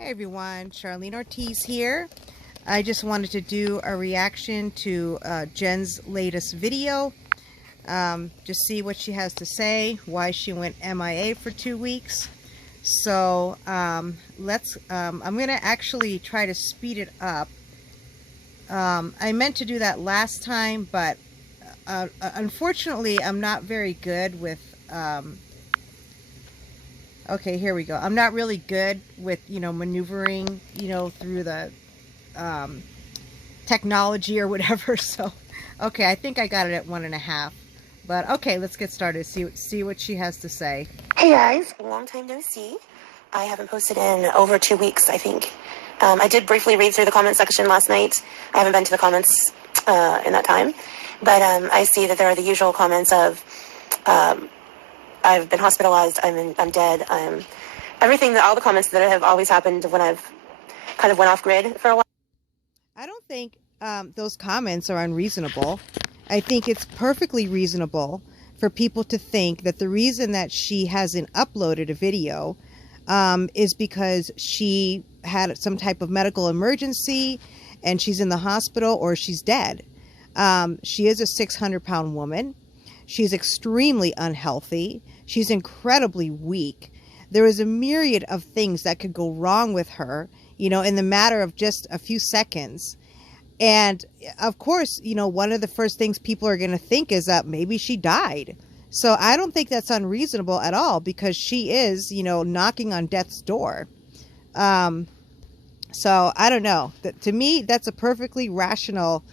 Hey everyone, Charlene Ortiz here. I just wanted to do a reaction to Jen's latest video. Just see what she has to say, why she went MIA for 2 weeks. So I'm going to actually try to speed it up. I meant to do that last time, but unfortunately I'm not very good with okay, here we go. I'm not really good with, maneuvering, through the technology or whatever. So, okay, I think I got it at 1.5. But okay, let's get started. See what she has to say. Hey guys, long time no see. I haven't posted in over 2 weeks, I think. I did briefly read through the comment section last night. I haven't been to the comments in that time. But I see that there are the usual comments of I've been hospitalized, I'm dead, everything, all the comments that have always happened when I've kind of went off grid for a while. I don't think those comments are unreasonable. I think it's perfectly reasonable for people to think that the reason that she hasn't uploaded a video is because she had some type of medical emergency and she's in the hospital or she's dead. She is a 600-pound woman. She's extremely unhealthy. She's incredibly weak. There is a myriad of things that could go wrong with her, in the matter of just a few seconds. And of course, one of the first things people are going to think is that maybe she died. So I don't think that's unreasonable at all, because she is, knocking on death's door. So I don't know. To me, that's a perfectly rational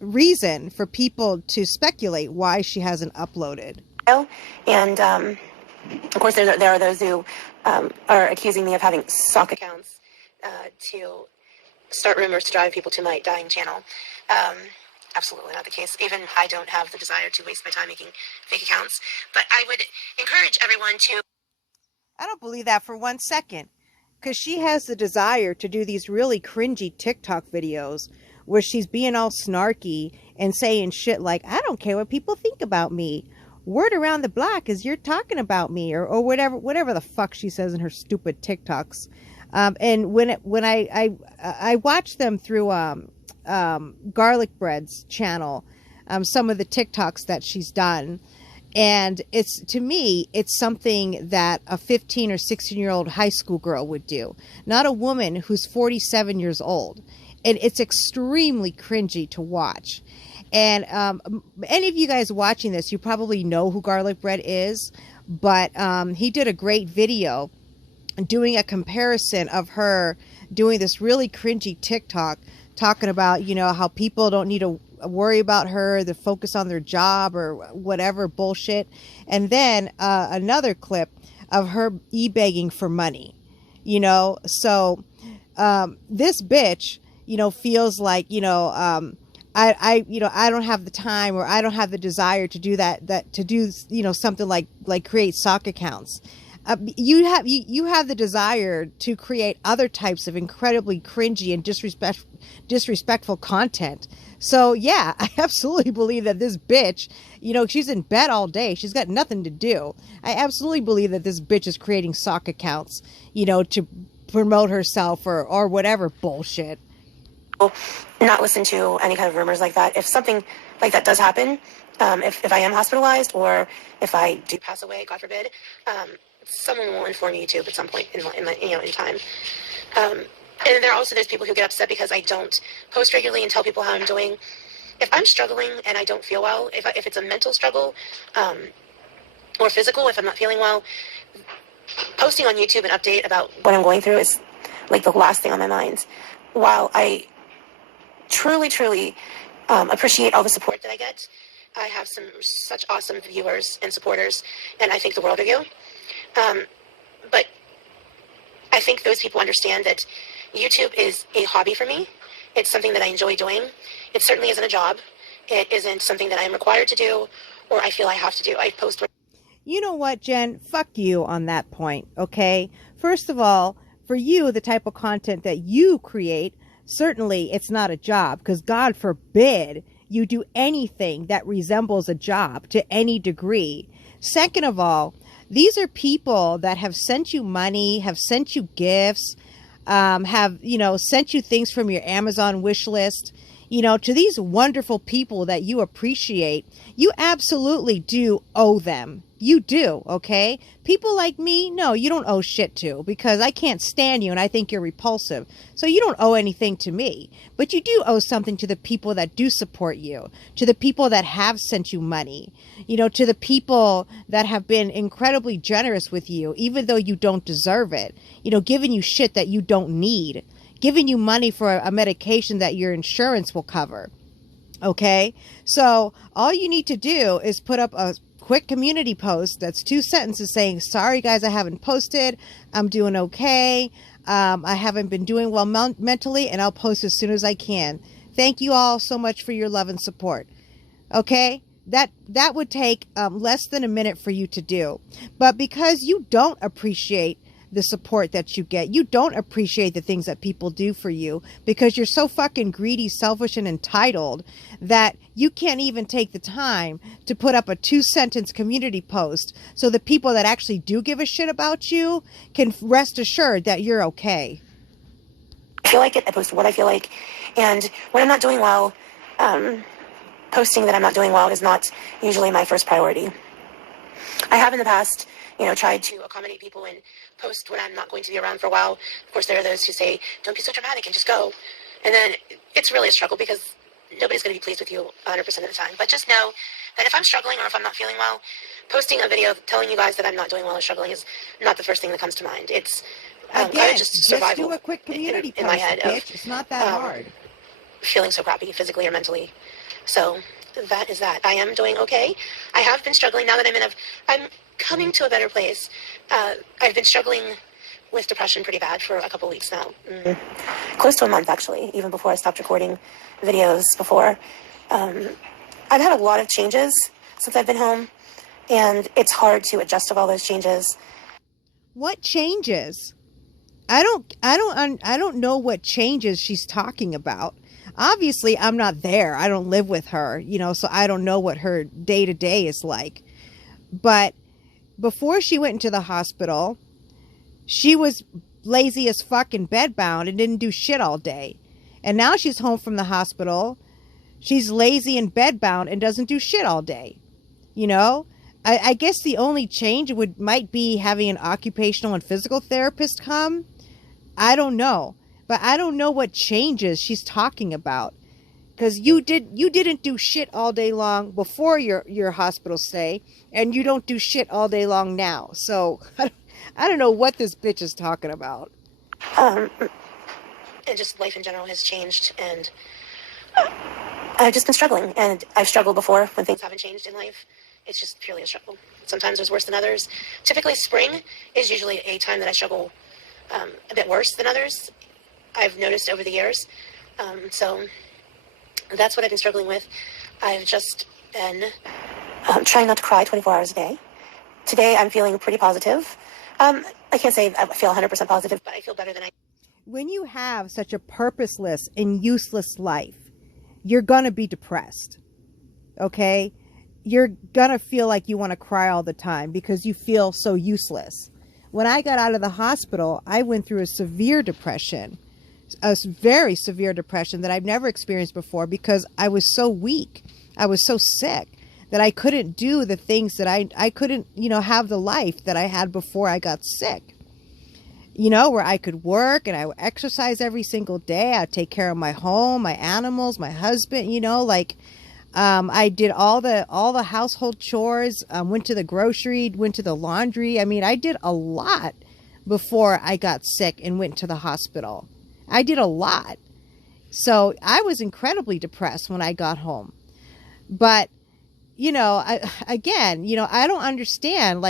reason for people to speculate why she hasn't uploaded. And of course, there are those who are accusing me of having sock accounts to start rumors to drive people to my dying channel. Absolutely not the case. Even I don't have the desire to waste my time making fake accounts. But I would encourage everyone to... I don't believe that for 1 second, because she has the desire to do these really cringy TikTok videos where she's being all snarky and saying shit like, I don't care what people think about me. Word around the block is you're talking about me, or whatever the fuck she says in her stupid TikToks. And when I watch them through Garlic Bread's channel, some of the TikToks that she's done, and to me it's something that a 15 or 16-year-old high school girl would do, not a woman who's 47 years old. And it's extremely cringy to watch. And any of you guys watching this, you probably know who Garlic Bread is, but he did a great video doing a comparison of her doing this really cringy TikTok, talking about, how people don't need to worry about her, they focus on their job or whatever bullshit. And then another clip of her e-begging for money, so this bitch, feels like, I don't have the time, or I don't have the desire to do to do, something like create sock accounts. You have the desire to create other types of incredibly cringy and disrespectful content. So yeah, I absolutely believe that this bitch, she's in bed all day. She's got nothing to do. I absolutely believe that this bitch is creating sock accounts, to promote herself or whatever bullshit. Not listen to any kind of rumors like that. If something like that does happen, if I am hospitalized, or if I do pass away, God forbid, someone will inform YouTube at some point in time. And there's people who get upset because I don't post regularly and tell people how I'm doing. If I'm struggling and I don't feel well, if it's a mental struggle, or physical, if I'm not feeling well, posting on YouTube an update about what I'm going through is like the last thing on my mind. While I truly appreciate all the support that I get, I have such awesome viewers and supporters, and I think the world of you. But I think those people understand that YouTube is a hobby for me. It's something that I enjoy doing. It certainly isn't a job. It isn't something that I'm required to do, or I feel I have to do. I post... You know what, Jen? Fuck you on that point, okay? First of all, for you, the type of content that you create, certainly it's not a job, because God forbid you do anything that resembles a job to any degree. Second of all, These are people that have sent you money, have sent you gifts, have, sent you things from your Amazon wish list. To these wonderful people that you appreciate, you absolutely do owe them. You do, okay? People like me, no, you don't owe shit to, because I can't stand you and I think you're repulsive. So you don't owe anything to me. But you do owe something to the people that do support you, to the people that have sent you money, to the people that have been incredibly generous with you, even though you don't deserve it, giving you shit that you don't need, giving you money for a medication that your insurance will cover. Okay? So all you need to do is put up a quick community post that's 2 sentences saying, sorry guys, I haven't posted. I'm doing okay. I haven't been doing well mentally, and I'll post as soon as I can. Thank you all so much for your love and support. Okay? That would take less than a minute for you to do. But because you don't appreciate the support that you get, you don't appreciate the things that people do for you, because you're so fucking greedy, selfish, and entitled that you can't even take the time to put up a 2-sentence community post so the people that actually do give a shit about you can rest assured that you're okay. I feel like it. I post what I feel like. And when I'm not doing well, posting that I'm not doing well is not usually my first priority. I have in the past, tried to accommodate people and post when I'm not going to be around for a while. Of course, there are those who say, don't be so dramatic and just go. And then it's really a struggle, because nobody's going to be pleased with you 100% of the time. But just know that if I'm struggling or if I'm not feeling well, posting a video telling you guys that I'm not doing well or struggling is not the first thing that comes to mind. It's Again, just survival. do a quick community in post, my head bitch. It's not that hard. Feeling so crappy physically or mentally. So that is that. I am doing okay. I have been struggling now that I'm coming to a better place. I've been struggling with depression pretty bad for a couple weeks now. Close to a month, actually, even before I stopped recording videos before. I've had a lot of changes since I've been home, and it's hard to adjust to all those changes. What changes? I don't know what changes she's talking about. Obviously, I'm not there. I don't live with her, so I don't know what her day-to-day is like. But before she went into the hospital, she was lazy as fuck and bedbound and didn't do shit all day. And now she's home from the hospital. She's lazy and bedbound and doesn't do shit all day. I guess the only change might be having an occupational and physical therapist come. I don't know. But I don't know what changes she's talking about. Because you didn't do shit all day long before your hospital stay, and you don't do shit all day long now. So I don't know what this bitch is talking about. And just life in general has changed, and I've just been struggling. And I've struggled before when things haven't changed in life. It's just purely a struggle. Sometimes there's worse than others. Typically, spring is usually a time that I struggle a bit worse than others. I've noticed over the years. So that's what I've been struggling with. I've just been trying not to cry 24 hours a day. Today, I'm feeling pretty positive. I can't say I feel 100% positive, but I feel better than I. When you have such a purposeless and useless life, you're going to be depressed. Okay? You're going to feel like you want to cry all the time because you feel so useless. When I got out of the hospital, I went through a severe depression. A very severe depression that I've never experienced before, because I was so weak. I was so sick that I couldn't do the things that I couldn't, have the life that I had before I got sick. Where I could work and I would exercise every single day. I'd take care of my home, my animals, my husband, I did all the household chores, went to the grocery, went to the laundry. I mean, I did a lot before I got sick and went to the hospital. I did a lot. So I was incredibly depressed when I got home. But, I don't understand,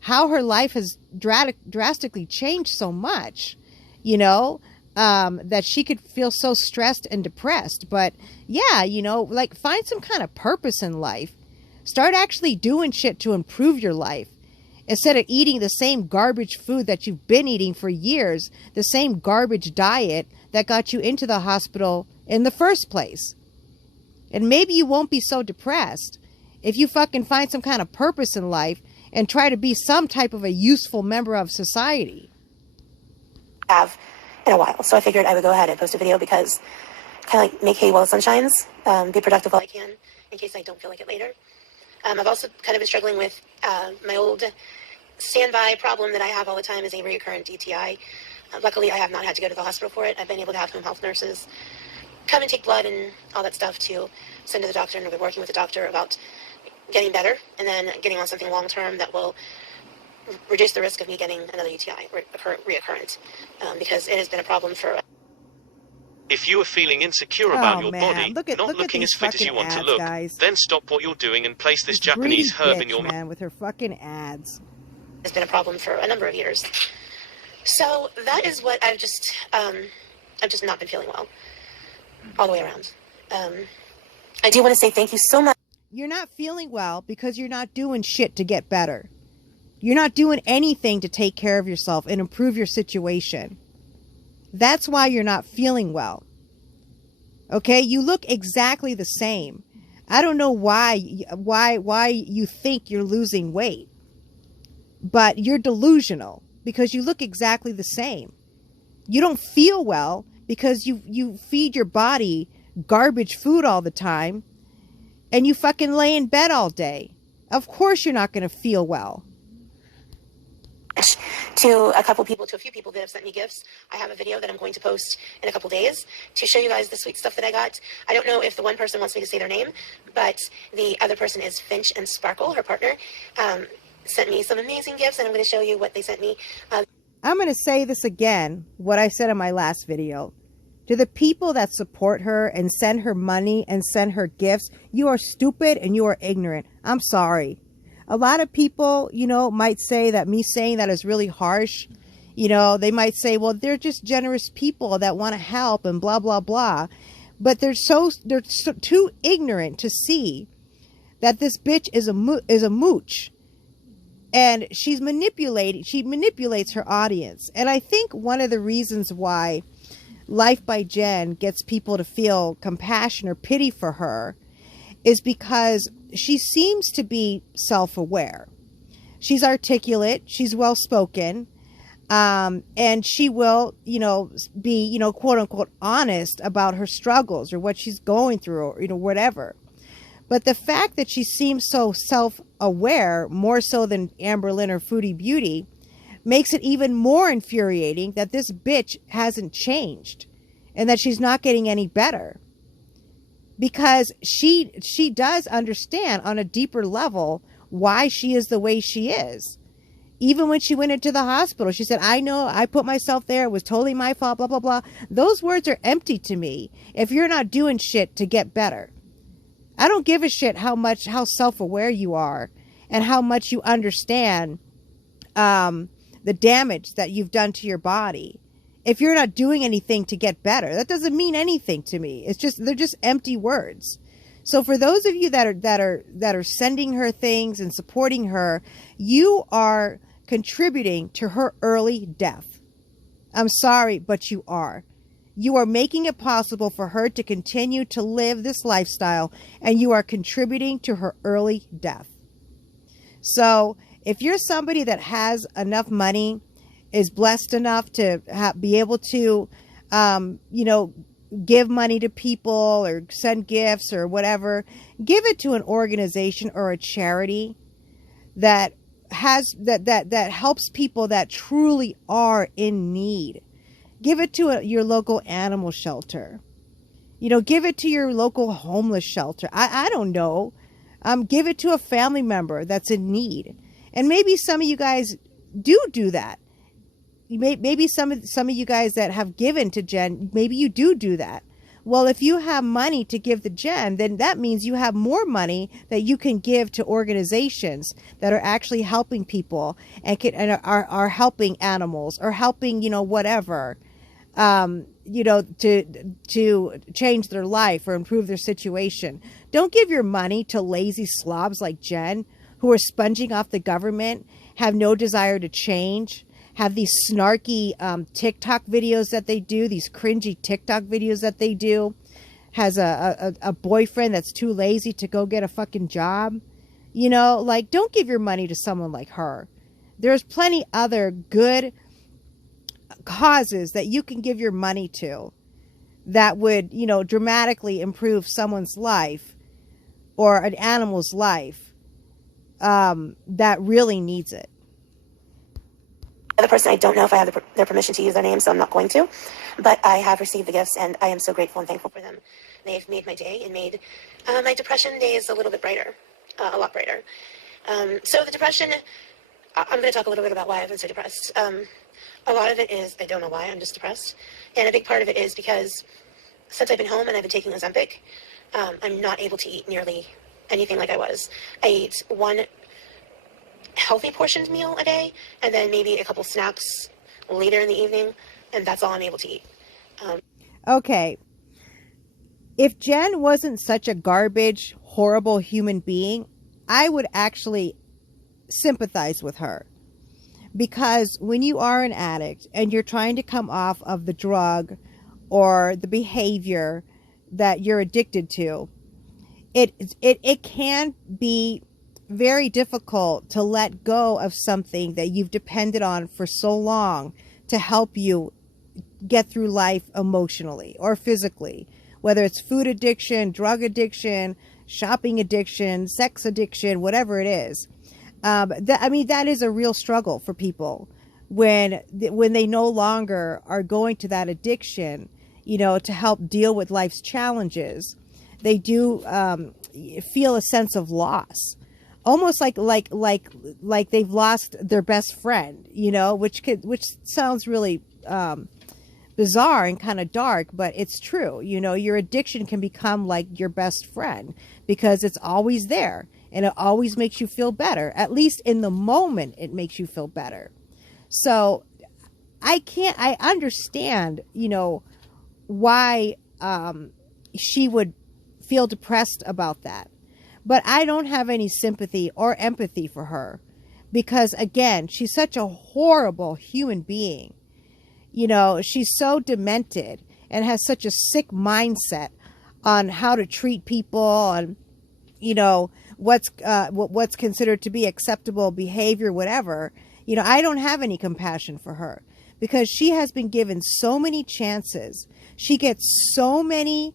how her life has drastically changed so much, that she could feel so stressed and depressed. But yeah, find some kind of purpose in life. Start actually doing shit to improve your life. Instead of eating the same garbage food that you've been eating for years, the same garbage diet that got you into the hospital in the first place. And maybe you won't be so depressed if you fucking find some kind of purpose in life and try to be some type of a useful member of society. Have in a while. So I figured I would go ahead and post a video because kind of like make hay while the sun shines, be productive while I can in case I don't feel like it later. I've also kind of been struggling with my old standby problem that I have all the time is a recurrent DTI. Luckily, I have not had to go to the hospital for it. I've been able to have home health nurses come and take blood and all that stuff to send to the doctor, and I've been working with the doctor about getting better and then getting on something long term that will reduce the risk of me getting another UTI reoccurrent, because it has been a problem for. If you are feeling insecure about your man. body, Look at looking these as fit as you fucking want to ads, look, guys. then stop what you're doing and place this This Japanese greedy herb in bitch, your man, with her fucking ads. It's been a problem for a number of years. So that is what I've just not been feeling well all the way around. I do want to say thank you so much. You're not feeling well because you're not doing shit to get better. You're not doing anything to take care of yourself and improve your situation. That's why you're not feeling well. Okay, you look exactly the same. I don't know why you think you're losing weight, but you're delusional because you look exactly the same. You don't feel well because you feed your body garbage food all the time and you fucking lay in bed all day. Of course you're not going to feel well. To a few people that have sent me gifts. I have a video that I'm going to post in a couple days to show you guys the sweet stuff that I got. I don't know if the one person wants me to say their name, but the other person is Finch and Sparkle, her partner, sent me some amazing gifts, and I'm going to show you what they sent me. I'm going to say this again, what I said in my last video. To the people that support her and send her money and send her gifts, you are stupid and you are ignorant. I'm sorry. A lot of people, might say that me saying that is really harsh. They might say, well, they're just generous people that want to help and blah, blah, blah. But they're too ignorant to see that this bitch is a mooch. And she manipulates her audience. And I think one of the reasons why Life by Jen gets people to feel compassion or pity for her is because she seems to be self-aware. She's articulate, she's well-spoken, and she will, be, quote unquote, honest about her struggles or what she's going through or, whatever. But the fact that she seems so self-aware, more so than Amberlynn or Foodie Beauty, makes it even more infuriating that this bitch hasn't changed and that she's not getting any better. Because she does understand on a deeper level why she is the way she is. Even when she went into the hospital, she said, I know, I put myself there. It was totally my fault, blah, blah, blah. Those words are empty to me if you're not doing shit to get better. I don't give a shit how self-aware you are and how much you understand the damage that you've done to your body. If you're not doing anything to get better, that doesn't mean anything to me. They're just empty words. So for those of you that are sending her things and supporting her, you are contributing to her early death. I'm sorry, but you are. You are making it possible for her to continue to live this lifestyle, and you are contributing to her early death. So if you're somebody that has enough money, is blessed enough to be able to, give money to people or send gifts or whatever, give it to an organization or a charity that helps people that truly are in need. Give it to your local animal shelter. Give it to your local homeless shelter. I don't know. Give it to a family member that's in need. And maybe some of you guys do that. Maybe some of you guys that have given to Jen, maybe you do that. Well, if you have money to give to Jen, then that means you have more money that you can give to organizations that are actually helping people and are helping animals or helping, whatever, to change their life or improve their situation. Don't give your money to lazy slobs like Jen, who are sponging off the government, have no desire to change, have these snarky TikTok videos that they do, these cringy TikTok videos that they do, has a boyfriend that's too lazy to go get a fucking job. Like, don't give your money to someone like her. There's plenty other good causes that you can give your money to that would, dramatically improve someone's life or an animal's life that really needs it. The person, I don't know if I have their permission to use their name, so I'm not going to. But I have received the gifts, and I am so grateful and thankful for them. They've made my day and made my depression days a little bit brighter, a lot brighter. So the depression, I'm going to talk a little bit about why I've been so depressed. A lot of it is, I don't know why, I'm just depressed. And a big part of it is because since I've been home and I've been taking Ozempic, I'm not able to eat nearly anything like I was. I eat one healthy portioned meal a day, and then maybe a couple snacks later in the evening, and that's all I'm able to eat. Okay. If Jen wasn't such a garbage, horrible human being, I would actually sympathize with her. Because when you are an addict and you're trying to come off of the drug or the behavior that you're addicted to, it can be very difficult to let go of something that you've depended on for so long to help you get through life emotionally or physically, whether it's food addiction, drug addiction, shopping addiction, sex addiction, whatever it is. That is a real struggle for people when they no longer are going to that addiction, to help deal with life's challenges. They do feel a sense of loss, almost like they've lost their best friend, which sounds really bizarre and kind of dark, but it's true. Your addiction can become like your best friend because it's always there. And it always makes you feel better. At least in the moment, it makes you feel better. So I understand, why she would feel depressed about that. But I don't have any sympathy or empathy for her. Because, again, she's such a horrible human being. She's so demented and has such a sick mindset on how to treat people and, what's considered to be acceptable behavior, whatever. I don't have any compassion for her because she has been given so many chances. She gets so many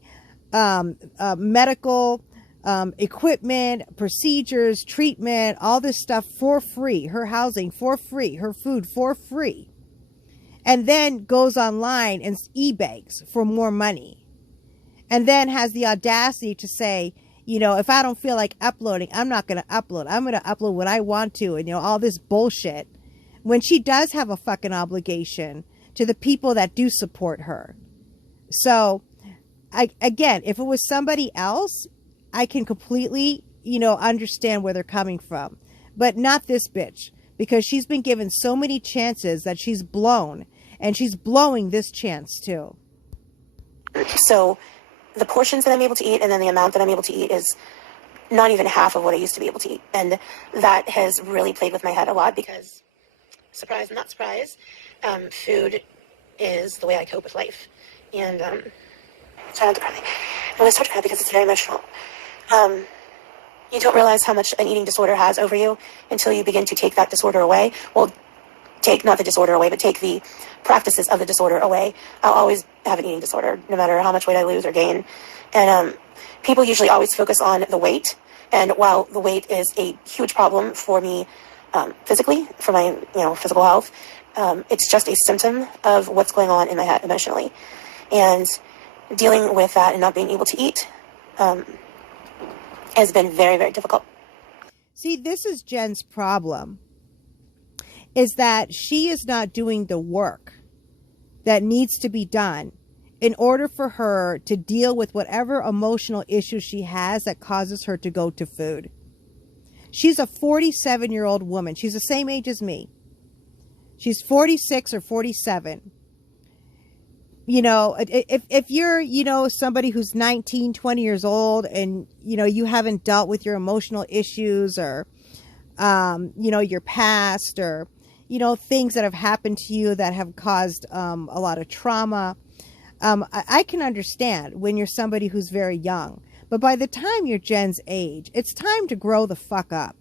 medical equipment, procedures, treatment, all this stuff for free, her housing for free, her food for free, and then goes online and e-begs for more money, and then has the audacity to say, if I don't feel like uploading, I'm not going to upload. I'm going to upload what I want to, and all this bullshit, when she does have a fucking obligation to the people that do support her. So, again, if it was somebody else, I can completely, understand where they're coming from. But not this bitch, because she's been given so many chances that she's blown, and she's blowing this chance too. So the portions that I'm able to eat and then the amount that I'm able to eat is not even half of what I used to be able to eat. And that has really played with my head a lot because, surprise, not surprise, food is the way I cope with life. And try not to cry. I'm going to start to cry because it's very emotional. You don't realize how much an eating disorder has over you until you begin to take that disorder away. Well, take not the disorder away, but take the practices of the disorder away. I'll always have an eating disorder, no matter how much weight I lose or gain. And people usually always focus on the weight. And while the weight is a huge problem for me physically, for my physical health, it's just a symptom of what's going on in my head emotionally. And dealing with that and not being able to eat has been very, very difficult. See, this is Jen's problem, is that she is not doing the work that needs to be done in order for her to deal with whatever emotional issue she has that causes her to go to food. She's a 47-year-old woman. She's the same age as me. She's 46 or 47. If you're, somebody who's 19, 20 years old and, you haven't dealt with your emotional issues or, your past or, things that have happened to you that have caused a lot of trauma. I can understand when you're somebody who's very young. But by the time you're Jen's age, it's time to grow the fuck up.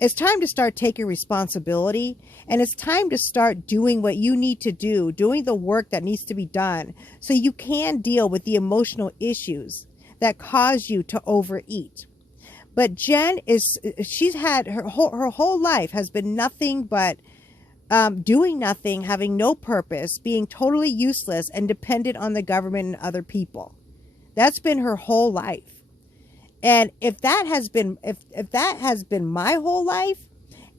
It's time to start taking responsibility, and it's time to start doing what you need to do, doing the work that needs to be done so you can deal with the emotional issues that cause you to overeat. But Jen she's had her whole life has been nothing but doing nothing, having no purpose, being totally useless and dependent on the government and other people. That's been her whole life. And if that has been my whole life,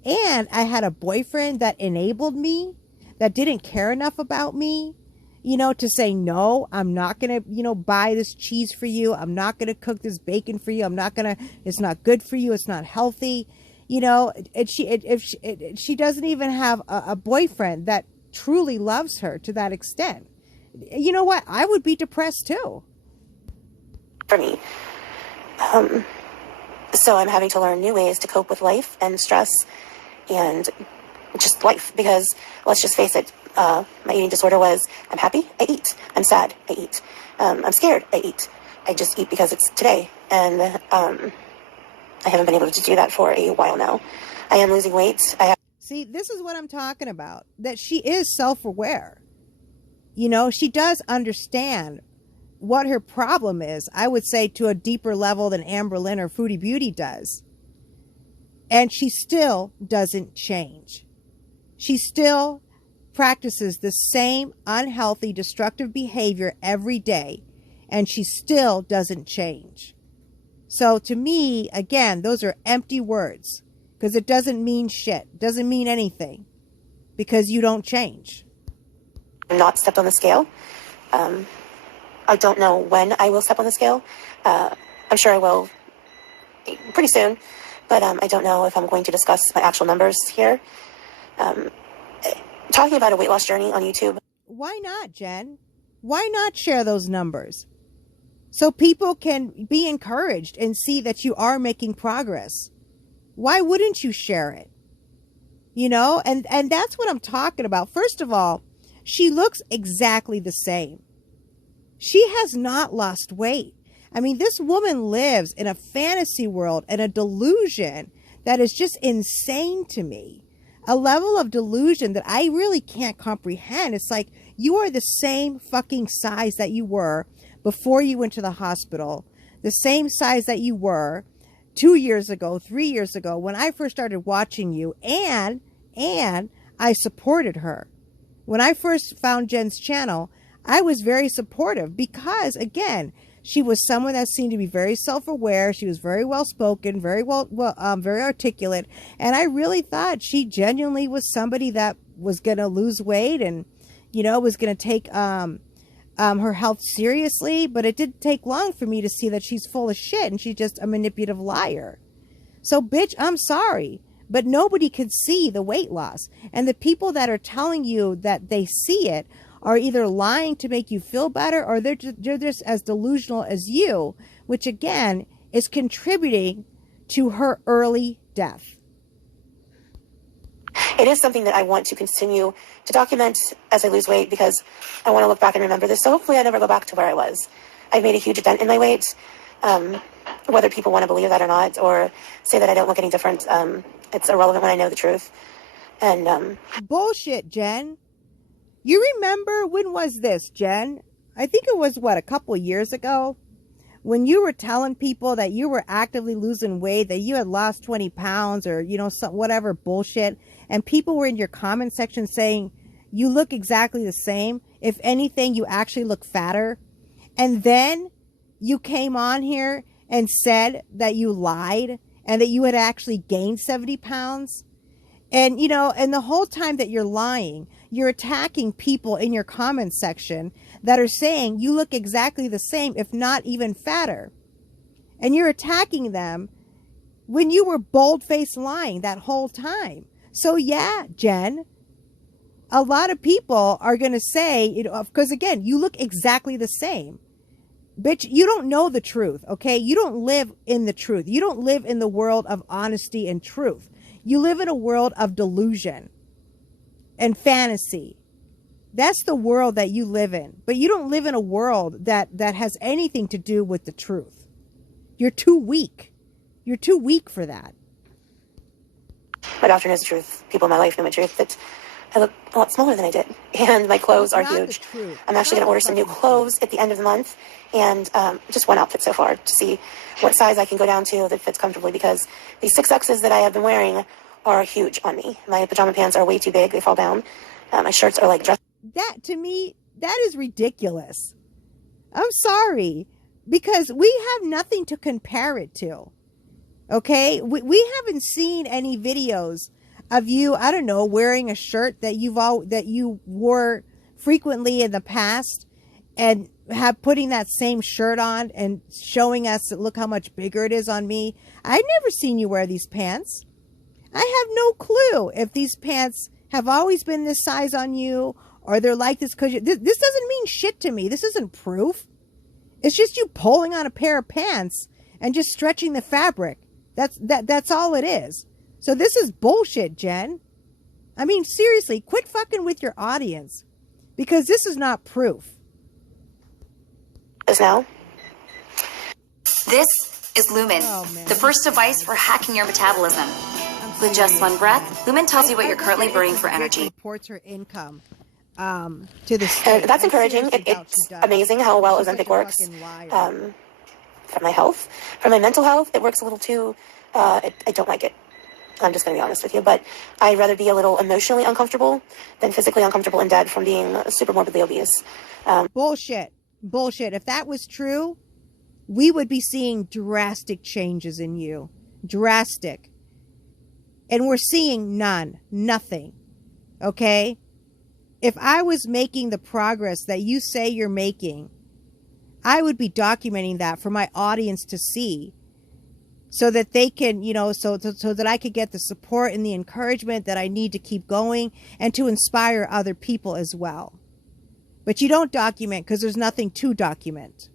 and I had a boyfriend that enabled me, that didn't care enough about me, to say, no, I'm not going to, buy this cheese for you. I'm not going to cook this bacon for you. It's not good for you. It's not healthy. If she doesn't even have a boyfriend that truly loves her to that extent, you know what? I would be depressed too. For me. So I'm having to learn new ways to cope with life and stress and just life, because let's just face it, my eating disorder was, I'm happy, I eat. I'm sad, I eat. I'm scared, I eat. I just eat because it's today. And I haven't been able to do that for a while now. I am losing weight. See, this is what I'm talking about, that she is self-aware. She does understand what her problem is, I would say, to a deeper level than Amberlynn or Foodie Beauty does. And she still doesn't change. She still practices the same unhealthy, destructive behavior every day, and she still doesn't change. So to me, again, those are empty words, because it doesn't mean shit. It doesn't mean anything, because you don't change. Not stepped on the scale. I don't know when I will step on the scale. I'm sure I will pretty soon, but I don't know if I'm going to discuss my actual numbers here. Talking about a weight loss journey on YouTube. Why not, Jen? Why not share those numbers so people can be encouraged and see that you are making progress? Why wouldn't you share it? And that's what I'm talking about. First of all, she looks exactly the same. She has not lost weight. I mean, this woman lives in a fantasy world and a delusion that is just insane to me. A level of delusion that I really can't comprehend. It's like, you are the same fucking size that you were before you went to the hospital. The same size that you were 2 years ago, 3 years ago, when I first started watching you. And I supported her. When I first found Jen's channel, I was very supportive because, again, she was someone that seemed to be very self-aware. She was very well-spoken, very articulate. And I really thought she genuinely was somebody that was going to lose weight and, was going to take her health seriously. But it didn't take long for me to see that she's full of shit and she's just a manipulative liar. So, bitch, I'm sorry, but nobody could see the weight loss. And the people that are telling you that they see it are either lying to make you feel better, or they're just as delusional as you, which again is contributing to her early death. It is something that I want to continue to document as I lose weight, because I want to look back and remember this. So hopefully I never go back to where I was. I've made a huge dent in my weight. Whether people want to believe that or not, or say that I don't look any different, it's irrelevant when I know the truth. And bullshit, Jen. You remember, when was this, Jen? I think it was, a couple years ago, when you were telling people that you were actively losing weight, that you had lost 20 pounds or, whatever bullshit. And people were in your comment section saying, you look exactly the same. If anything, you actually look fatter. And then you came on here and said that you lied and that you had actually gained 70 pounds. And, and the whole time that you're lying, you're attacking people in your comment section that are saying you look exactly the same, if not even fatter. And you're attacking them when you were bold-faced lying that whole time. So yeah, Jen, a lot of people are going to say, because again, you look exactly the same. Bitch, you don't know the truth, okay? You don't live in the truth. You don't live in the world of honesty and truth. You live in a world of delusion and fantasy. That's the world that you live in. But you don't live in a world that has anything to do with the truth. You're too weak. You're too weak for that. My doctor knows the truth. People in my life know my truth. That I look a lot smaller than I did. And my clothes are huge. I'm actually going to order some new clothes at the end of the month. And just one outfit so far to see what size I can go down to that fits comfortably, because these 6Xs that I have been wearing are huge on me. My pajama pants are way too big. They fall down. My shirts are like dress. That, to me, that is ridiculous. I'm sorry. Because we have nothing to compare it to. Okay? We haven't seen any videos of you, I don't know, wearing a shirt that you wore frequently in the past, and putting that same shirt on and showing us that look how much bigger it is on me. I've never seen you wear these pants. I have no clue if these pants have always been this size on you, or they're like this because this doesn't mean shit to me. This isn't proof. It's just you pulling on a pair of pants and just stretching the fabric. That's all it is. So this is bullshit, Jen. I mean, seriously, quit fucking with your audience, because this is not proof. Now, this is Lumen, the first device for hacking your metabolism. With just one breath, Lumen tells you what you're currently burning for energy. Reports her income to the state. That's encouraging. It's amazing how well Ozempic works for my health. For my mental health, it works a little too. I don't like it. I'm just going to be honest with you. But I'd rather be a little emotionally uncomfortable than physically uncomfortable and dead from being super morbidly obese. Bullshit. If that was true, we would be seeing drastic changes in you. Drastic. And we're seeing nothing. Okay? If I was making the progress that you say you're making, I would be documenting that for my audience to see, so that they can, so that I could get the support and the encouragement that I need to keep going, and to inspire other people as well. But you don't document because there's nothing to document.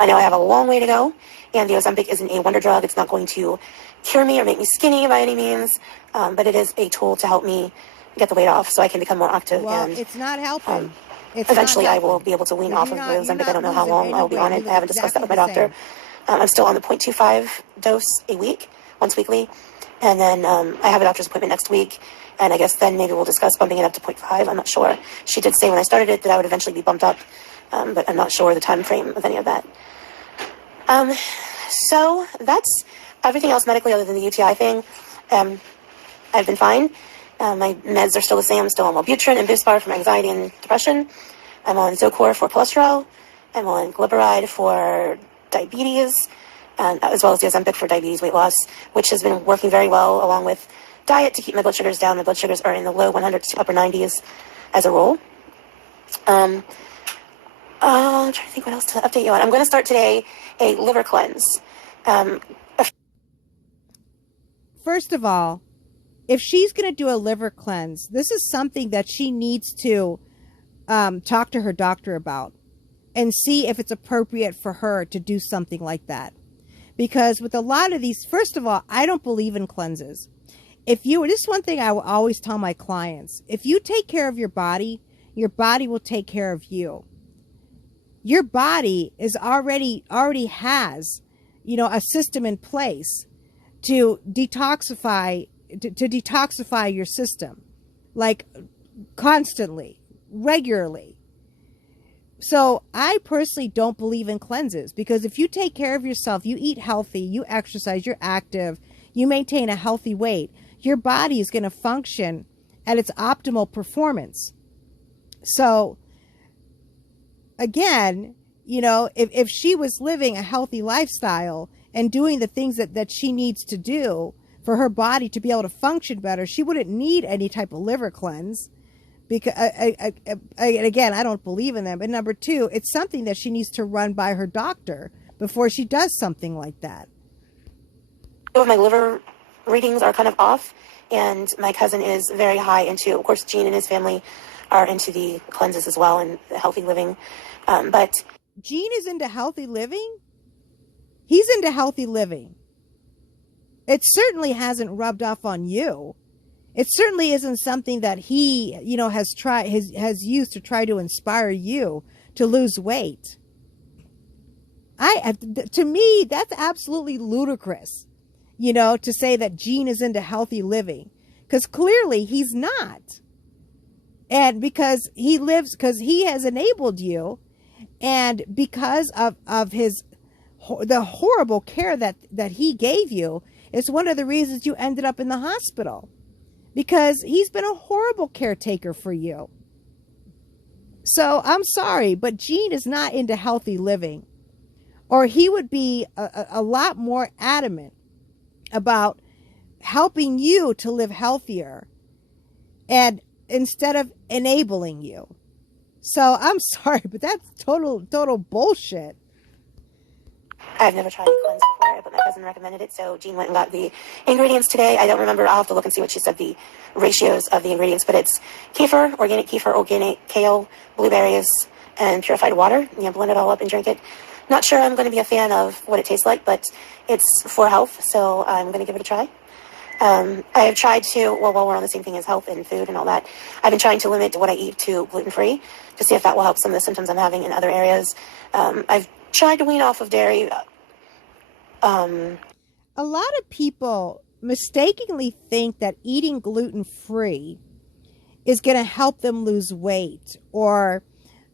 I know I have a long way to go, and the Ozempic isn't a wonder drug. It's not going to cure me or make me skinny by any means, but it is a tool to help me get the weight off so I can become more active. Well, and it's not helping. Eventually I will be able to wean off of the Ozempic. I don't know how long I'll be on it. I haven't discussed that with my doctor. I'm still on the 0.25 dose a week, once weekly. And then I have a doctor's appointment next week. And I guess then maybe we'll discuss bumping it up to 0.5. I'm not sure. She did say when I started it that I would eventually be bumped up. But I'm not sure the time frame of any of that. So that's everything else medically other than the UTI thing. I've been fine. My meds are still the same. I'm still on Wellbutrin and Buspar for my anxiety and depression. I'm on Zocor for cholesterol. I'm on Glyburide for diabetes, and as well as the Ozempic for diabetes weight loss, which has been working very well, along with diet to keep my blood sugars down. My blood sugars are in the low 100s to upper 90s as a rule. I'm trying to think what else to update you on. I'm going to start today a liver cleanse. First of all, if she's going to do a liver cleanse, this is something that she needs to talk to her doctor about and see if it's appropriate for her to do something like that. Because with a lot of these, first of all, I don't believe in cleanses. This is one thing I will always tell my clients. If you take care of your body will take care of you. Your body is already has, a system in place to detoxify your system, like constantly, regularly. So I personally don't believe in cleanses, because if you take care of yourself, you eat healthy, you exercise, you're active, you maintain a healthy weight, your body is going to function at its optimal performance. So again, if she was living a healthy lifestyle and doing the things that she needs to do for her body to be able to function better, she wouldn't need any type of liver cleanse. Because again, I don't believe in them. And number two, it's something that she needs to run by her doctor before she does something like that. My liver readings are kind of off, and my cousin is very high into, of course, Gene and his family are into the cleanses as well and the healthy living. But Gene is into healthy living? He's into healthy living. It certainly hasn't rubbed off on you. It certainly isn't something that he, has used to try to inspire you to lose weight. To me, that's absolutely ludicrous, to say that Gene is into healthy living, because clearly he's not. And because he has enabled you, and because of the horrible care that he gave you, it's one of the reasons you ended up in the hospital, because he's been a horrible caretaker for you. So I'm sorry, but Gene is not into healthy living, or he would be a lot more adamant about helping you to live healthier, and instead of enabling you. So I'm sorry, but that's total bullshit. I've never tried cleanse before, but my cousin recommended it, so Jean went and got the ingredients today. I don't remember. I'll have to look and see what she said the ratios of the ingredients, but it's kefir, organic kale, blueberries, and purified water. You blend it all up and drink it. Not sure I'm going to be a fan of what it tastes like, but it's for health, so I'm going to give it a try. I have tried to, while we're on the same thing as health and food and all that, I've been trying to limit what I eat to gluten-free to see if that will help some of the symptoms I'm having in other areas. I've tried to wean off of dairy. A lot of people mistakenly think that eating gluten-free is going to help them lose weight, or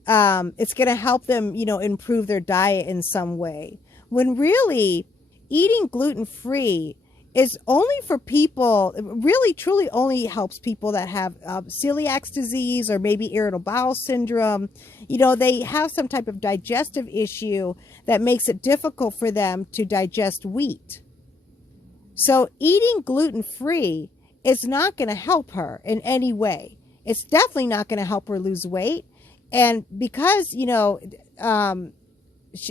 it's going to help them, improve their diet in some way, when really eating gluten-free is only for people, really truly only helps people that have celiac disease, or maybe irritable bowel syndrome. They have some type of digestive issue that makes it difficult for them to digest wheat. So eating gluten-free is not going to help her in any way. It's definitely not going to help her lose weight. And because,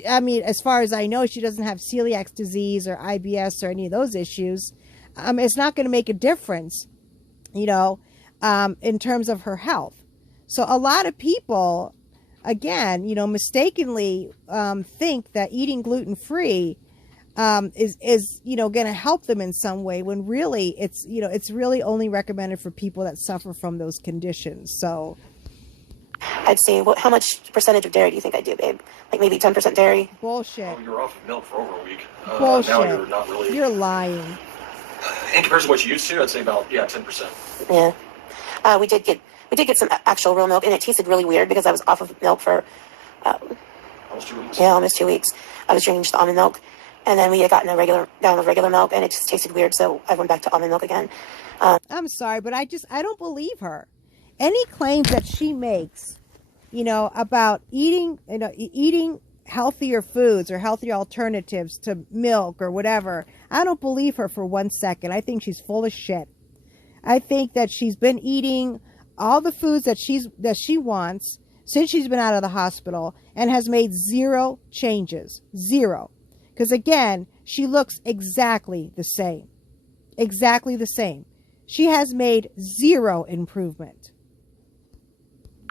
as far as I know, she doesn't have celiac disease or IBS or any of those issues. It's not going to make a difference, in terms of her health. So a lot of people, again, mistakenly think that eating gluten-free is going to help them in some way, when really it's really only recommended for people that suffer from those conditions. So I'd say, how much percentage of dairy do you think I do, babe? Like maybe 10% dairy? Bullshit. Oh, you were off of milk for over a week. Bullshit. Now you're not really. You're lying. In comparison to what you used to, I'd say about 10%. Yeah. We did get some actual real milk, and it tasted really weird because I was off of milk for Almost 2 weeks. Yeah, almost 2 weeks. I was drinking just almond milk, and then we had gotten down of regular milk, and it just tasted weird, so I went back to almond milk again. I'm sorry, but I don't believe her. Any claims that she makes, about eating healthier foods or healthier alternatives to milk or whatever, I don't believe her for 1 second. I think she's full of shit. I think that she's been eating all the foods that she wants since she's been out of the hospital, and has made zero changes. Zero. Because again, she looks exactly the same. Exactly the same. She has made zero improvement.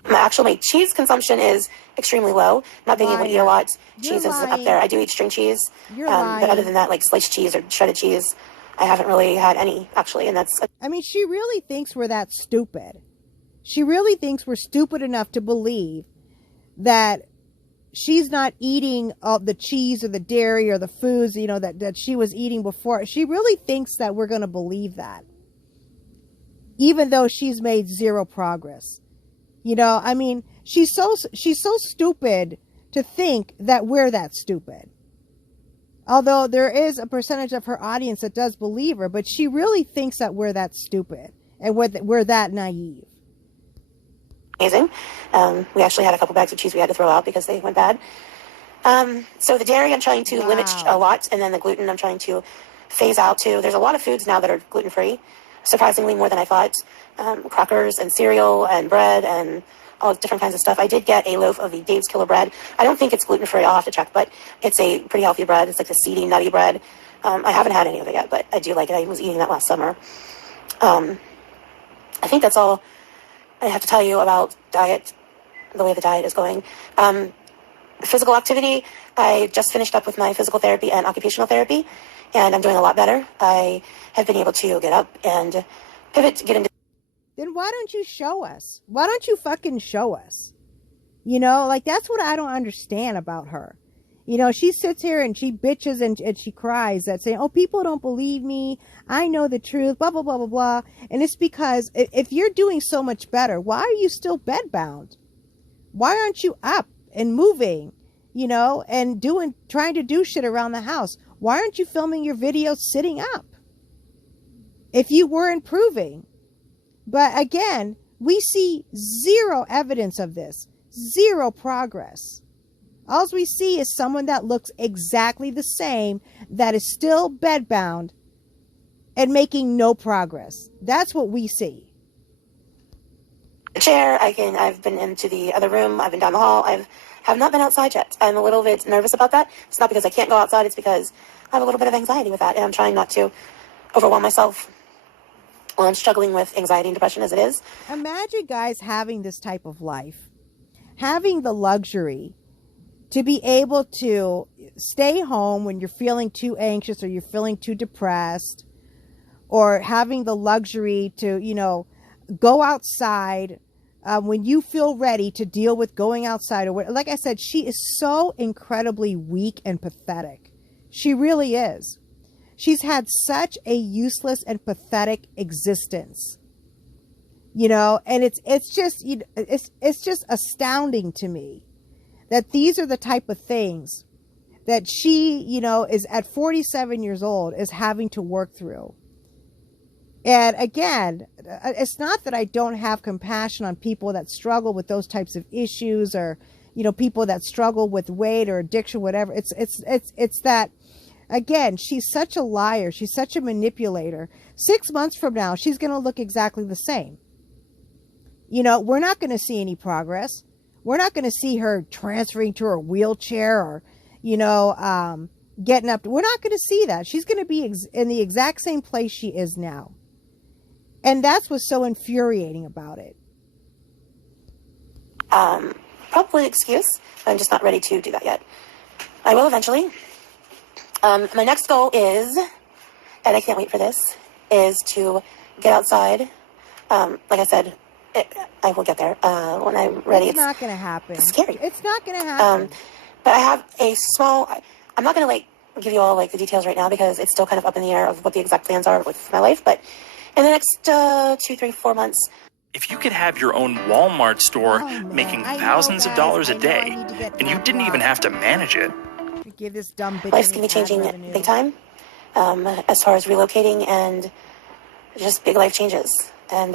My cheese consumption is extremely low. Not being able to eat a lot. Cheese is up there. I do eat string cheese. But other than that, like sliced cheese or shredded cheese, I haven't really had any, actually. And that's... she really thinks we're that stupid. She really thinks we're stupid enough to believe that she's not eating all the cheese or the dairy or the foods, that she was eating before. She really thinks that we're going to believe that, even though she's made zero progress. She's so stupid to think that we're that stupid. Although there is a percentage of her audience that does believe her, but she really thinks that we're that stupid and we're that naive. Amazing. We actually had a couple bags of cheese we had to throw out because they went bad. So the dairy I'm trying to limit a lot, and then the gluten I'm trying to phase out too. There's a lot of foods now that are gluten-free, surprisingly more than I thought. Crackers and cereal and bread and all different kinds of stuff. I did get a loaf of the Dave's Killer bread. I don't think it's gluten-free. I'll have to check, but it's a pretty healthy bread. It's like a seedy, nutty bread. I haven't had any of it yet, but I do like it. I was eating that last summer. I think that's all I have to tell you about diet, the way the diet is going. Physical activity, I just finished up with my physical therapy and occupational therapy, and I'm doing a lot better. I have been able to get up and pivot, get into... Then why don't you show us? Why don't you fucking show us? That's what I don't understand about her. You know, she sits here and she bitches and she cries that saying, oh, people don't believe me. I know the truth, blah, blah, blah, blah, blah. And it's because if you're doing so much better, why are you still bedbound? Why aren't you up and moving, you know, and trying to do shit around the house? Why aren't you filming your videos sitting up if you were improving? But again, we see zero evidence of this, zero progress. All we see is someone that looks exactly the same, that is still bedbound and making no progress. That's what we see. Chair, I've been into the other room, I've been down the hall, have not been outside yet. I'm a little bit nervous about that. It's not because I can't go outside, it's because I have a little bit of anxiety with that, and I'm trying not to overwhelm myself. Well, I'm struggling with anxiety and depression as it is. Imagine guys having this type of life, having the luxury to be able to stay home when you're feeling too anxious or you're feeling too depressed, or having the luxury to, you know, go outside when you feel ready to deal with going outside. Or like I said, she is so incredibly weak and pathetic. She really is. She's had such a useless and pathetic existence, you know, and it's just astounding to me that these are the type of things that she, you know, is at 47 years old is having to work through. And again, it's not that I don't have compassion on people that struggle with those types of issues, or, you know, people that struggle with weight or addiction, whatever. It's that, again, she's such a liar. She's such a manipulator. 6 months from now, she's going to look exactly the same. You know, we're not going to see any progress. We're not going to see her transferring to her wheelchair or, you know, getting up. We're not going to see that. She's going to be in the exact same place she is now. And that's what's so infuriating about it. Probably an excuse. I'm just not ready to do that yet. I will eventually. My next goal is, and I can't wait for this, is to get outside. Like I said, I will get there when I'm ready. It's not going to happen. It's scary. It's not going to happen. But I have a small, I'm not going to give you all the details right now because it's still kind of up in the air of what the exact plans are with my life. But in the next 2, 3, 4 months. If you could have your own Walmart store making thousands of dollars a day, and you didn't even have to manage it. Give this dumb bitch life's going to be changing big time as far as relocating and just big life changes. And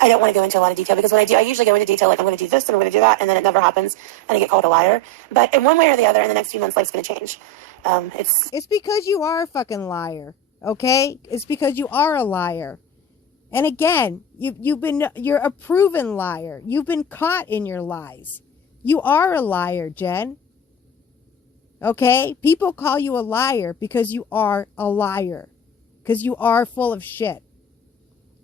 I don't want to go into a lot of detail because when I usually go into detail, like I'm going to do this and I'm going to do that, and then it never happens and I get called a liar. But in one way or the other, in the next few months, life's going to change. It's because you are a fucking liar. Okay? It's because you are a liar. And again, you're a proven liar. You've been caught in your lies. You are a liar, Jen. Okay? People call you a liar because you are a liar. Because you are full of shit.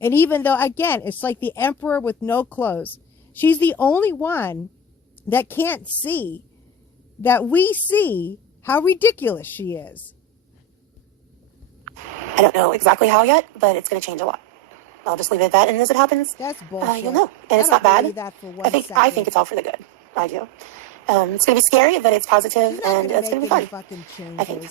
And even though, again, it's like the emperor with no clothes. She's the only one that can't see that we see how ridiculous she is. I don't know exactly how yet, but it's going to change a lot. I'll just leave it at that, and as it happens, that's bullshit. You'll know. And it's not bad. I think it's all for the good. I do. It's going to be scary, but it's positive, and it's going to be fun. I think.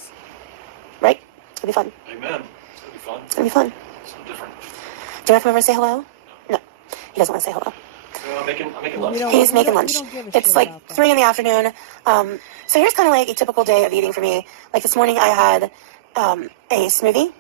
Right? It's going to be fun. Amen. It's going to be fun. It's going to be fun. So different. Do you want to come over and say hello? No. He doesn't want to say hello. I'm making lunch. He's making lunch. It's like 3 in the afternoon. So here's kind of like a typical day of eating for me. Like this morning I had a smoothie,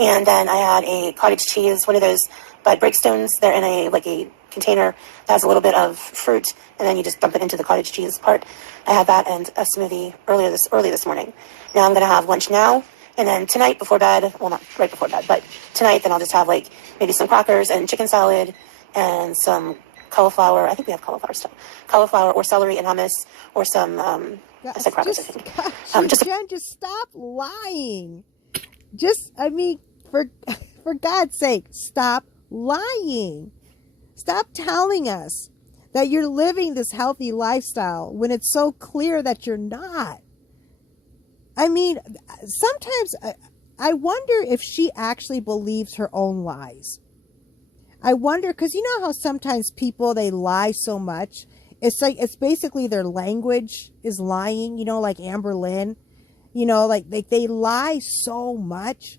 and then I had a cottage cheese, one of those bud breakstones. They're in a container that has a little bit of fruit, and then you just dump it into the cottage cheese part. I had that and a smoothie early this morning. Now I'm going to have lunch now, and then tonight before bed, well, not right before bed, but tonight then I'll just have maybe some crackers and chicken salad and some cauliflower. I think we have cauliflower still. Cauliflower or celery and hummus or some, I said crackers, I think. Jen, just stop lying. For God's sake, stop lying. Stop telling us that you're living this healthy lifestyle when it's so clear that you're not. I mean, sometimes I wonder if she actually believes her own lies. I wonder, because you know how sometimes people, they lie so much, It's like, it's basically their language is lying, you know, like Amber Lynn, you know, like they lie so much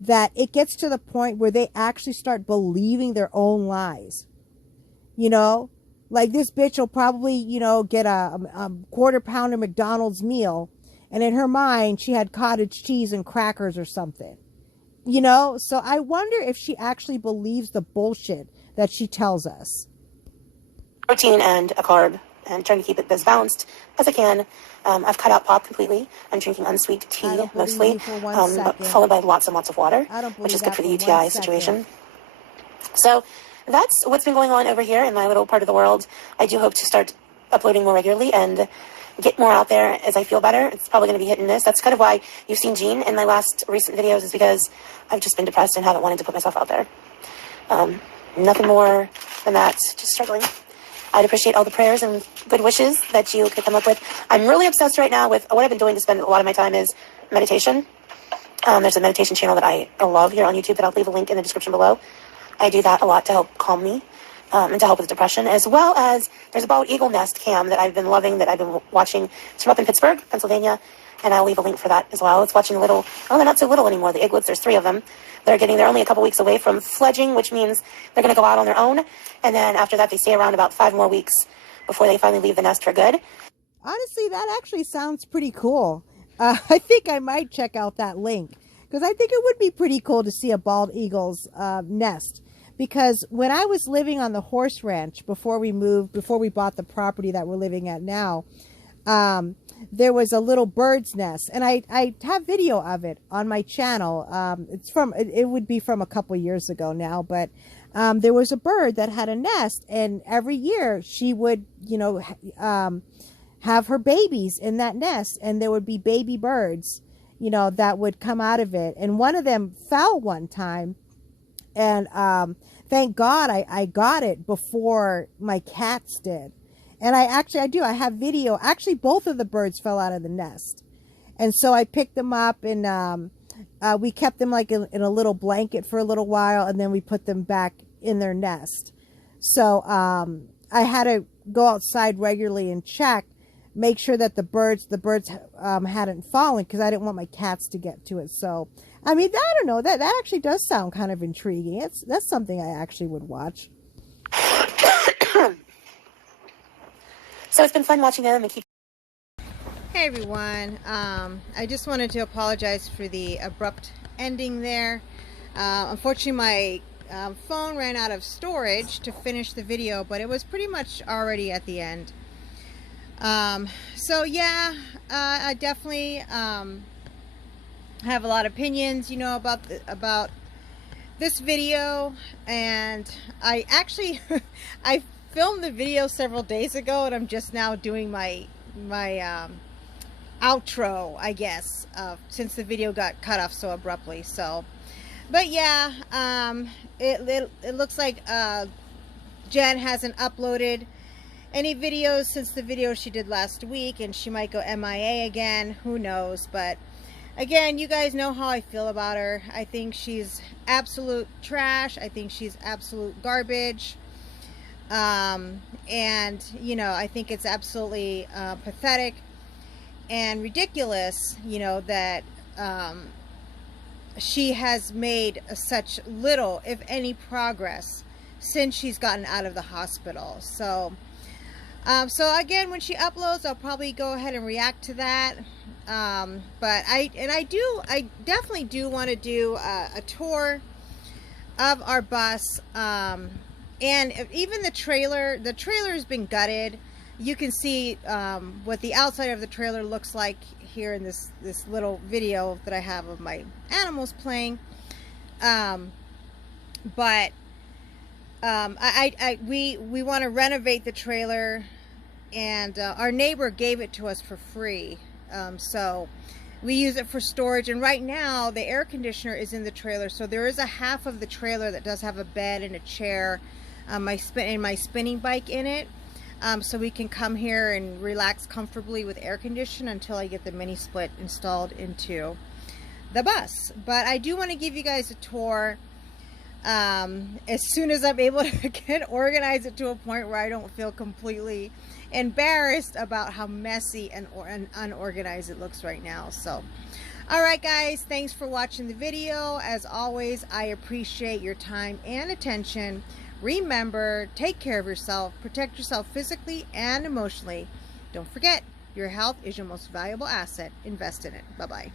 that it gets to the point where they actually start believing their own lies. You know, like this bitch will probably, you know, get a quarter pounder McDonald's meal, and in her mind she had cottage cheese and crackers or something. You know, so I wonder if she actually believes the bullshit that she tells us. Protein and a carb, and trying to keep it as balanced as I can. I've cut out pop completely. I'm drinking unsweet tea mostly, but followed by lots and lots of water, which is good for the UTI situation. So that's what's been going on over here in my little part of the world. I do hope to start uploading more regularly and get more out there as I feel better. It's probably going to be hit and miss. That's kind of why you've seen Jean in my last recent videos, is because I've just been depressed and haven't wanted to put myself out there. Nothing more than that, just struggling. I'd appreciate all the prayers and good wishes that you could come up with. I'm really obsessed right now with what I've been doing to spend a lot of my time is meditation. There's a meditation channel that I love here on YouTube that I'll leave a link in the description below. I do that a lot to help calm me and to help with depression, as well as there's a bald eagle nest cam that I've been loving, that I've been watching. It's from up in Pittsburgh, Pennsylvania, and I'll leave a link for that as well. It's watching little, oh, they're not so little anymore, the iglets. There's 3 of them. They're only a couple weeks away from fledging, which means they're going to go out on their own. And then after that, they stay around about 5 more weeks before they finally leave the nest for good. Honestly, that actually sounds pretty cool. I think I might check out that link, because I think it would be pretty cool to see a bald eagle's nest. Because when I was living on the horse ranch before we bought the property that we're living at now, there was a little bird's nest, and I have video of it on my channel. It would be from a couple years ago now, but there was a bird that had a nest, and every year she would, you know, have her babies in that nest, and there would be baby birds, you know, that would come out of it. And one of them fell one time, and thank God I got it before my cats did. And I have video. Actually, both of the birds fell out of the nest. And so I picked them up, and we kept them like in a little blanket for a little while, and then we put them back in their nest. So I had to go outside regularly and check, make sure that the birds hadn't fallen, because I didn't want my cats to get to it. So, I mean, I don't know, that actually does sound kind of intriguing. That's something I actually would watch. So it's been fun watching them and keep. Hey everyone, I just wanted to apologize for the abrupt ending there. Unfortunately, my phone ran out of storage to finish the video, but it was pretty much already at the end. So yeah, I definitely have a lot of opinions, you know, about this video, and I actually I filmed the video several days ago, and I'm just now doing my outro, I guess, since the video got cut off so abruptly. So, but yeah, it looks like Jen hasn't uploaded any videos since the video she did last week, and she might go MIA again, who knows. But again, you guys know how I feel about her. I think she's absolute trash. I think she's absolute garbage. And you know, I think it's absolutely pathetic and ridiculous, you know, that she has made such little, if any, progress since she's gotten out of the hospital. So so again, when she uploads, I'll probably go ahead and react to that. But I definitely do want to do a tour of our bus. And even the trailer has been gutted. You can see what the outside of the trailer looks like here in this little video that I have of my animals playing. But we want to renovate the trailer, and our neighbor gave it to us for free. So we use it for storage, and right now the air conditioner is in the trailer, so there is a half of the trailer that does have a bed and a chair, my spinning bike in it, so we can come here and relax comfortably with air conditioning until I get the mini split installed into the bus. But I do want to give you guys a tour as soon as I'm able to organize it to a point where I don't feel completely embarrassed about how messy and unorganized it looks right now. So, all right, guys, thanks for watching the video. As always, I appreciate your time and attention. Remember, take care of yourself, protect yourself physically and emotionally. Don't forget, your health is your most valuable asset. Invest in it. Bye-bye.